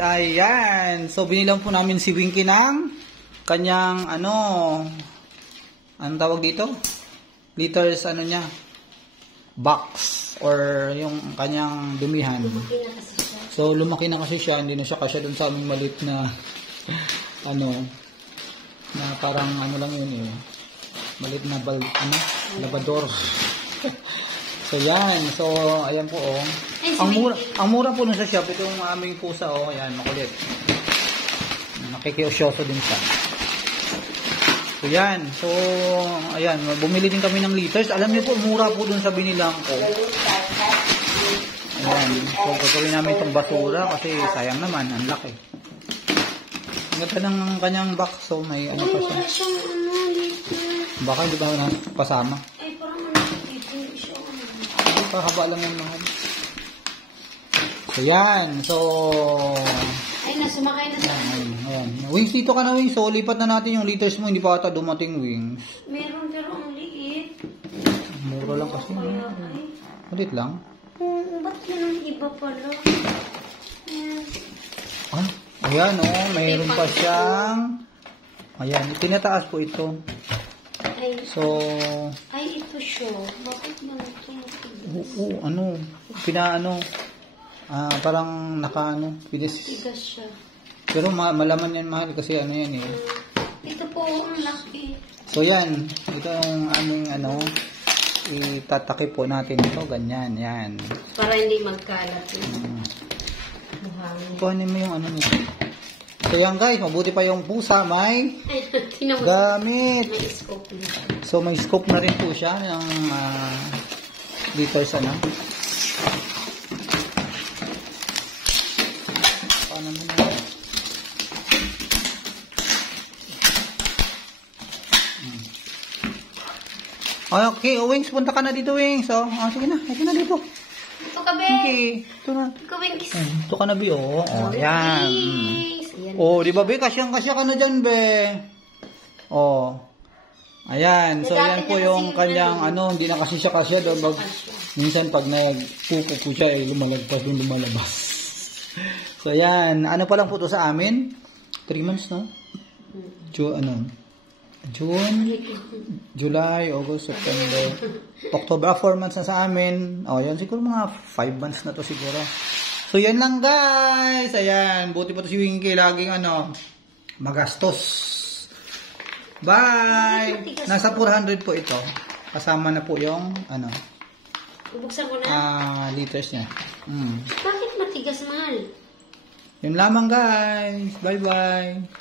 ayan. So, binilang po namin si Winky ng kanyang, anong tawag dito? Liters, niya, box, or yung kanyang dumihan. So, lumaki na kasi siya. Hindi na siya kasya dun sa aming malit na, na parang, lang yun eh. Malit na, labador. So, yan. So, ayan po, oh. Ang mura po nun sa shop, itong aming pusa, oh. Ayan, makulit. Nakikiusyoso din siya. So, yan. So, ayan. Bumili din kami ng liters. Alam niyo po, mura po dun sa binilang ko. Ayan. So, gagawin namin itong basura kasi sayang naman. Ang laki. Ang ganda ng kanyang box. So, may ano pa siya. Baka hindi ba na pasama? Ay, parang siya. Haba lang yung mahal. So, yan. So, ay, nasumakay na sa ayan. Wings, dito ka na, Wings. So, lipat na natin yung liters mo. Hindi pa ata dumating, Wings. Meron, pero ang liit. Mura lang kasi. Malit lang. Ba't yun ang iba pala? Ah, ayan, oh. Mayroon pa siyang, ayan. Tinataas po ito. Ay, so, ay, ito siya. Bakit ba ito? parang tigas siya. Pero malaman yan, mahal, kasi yan eh. Ito po, ang laki. So, yan. Ito yung aming, itatakip po natin ito. Ganyan, yan. Para hindi magkalat. Kuhanin mo yung nito. So, yan guys, mabuti pa yung pusa, may gamit. May scope na. So, may scope na rin po siya ng liters, Paano mo na? Okay, Wings, punta ka na dito, Wings. So, sige na, ito na dito. Ito ka, Be. Okay, ito na. Ito, Wings. Ito ka na, Be, oh. Yan. Oh, di ba, Be? Kasyang-kasya ka na dyan, Be. Oh. Ayan. So, yan po yung kanyang, hindi na kasi siya kasya. Minsan, pag nagpupo po siya, lumalagpas yung lumalabas. So, yan. Ano pa lang po ito sa amin? 3 months, no? June, July, August, September, October, 4 months na sa amin. Yan, siguro mga 5 months na to siguro. So, yan lang, guys. Ayan. Buti pa to si Winky. Laging, magastos. Bye! Nasa 400 po ito. Kasama na po yung, Bubuksan ko na. liters niya. Bakit matigas, mahal? Yun lamang, guys. Bye-bye.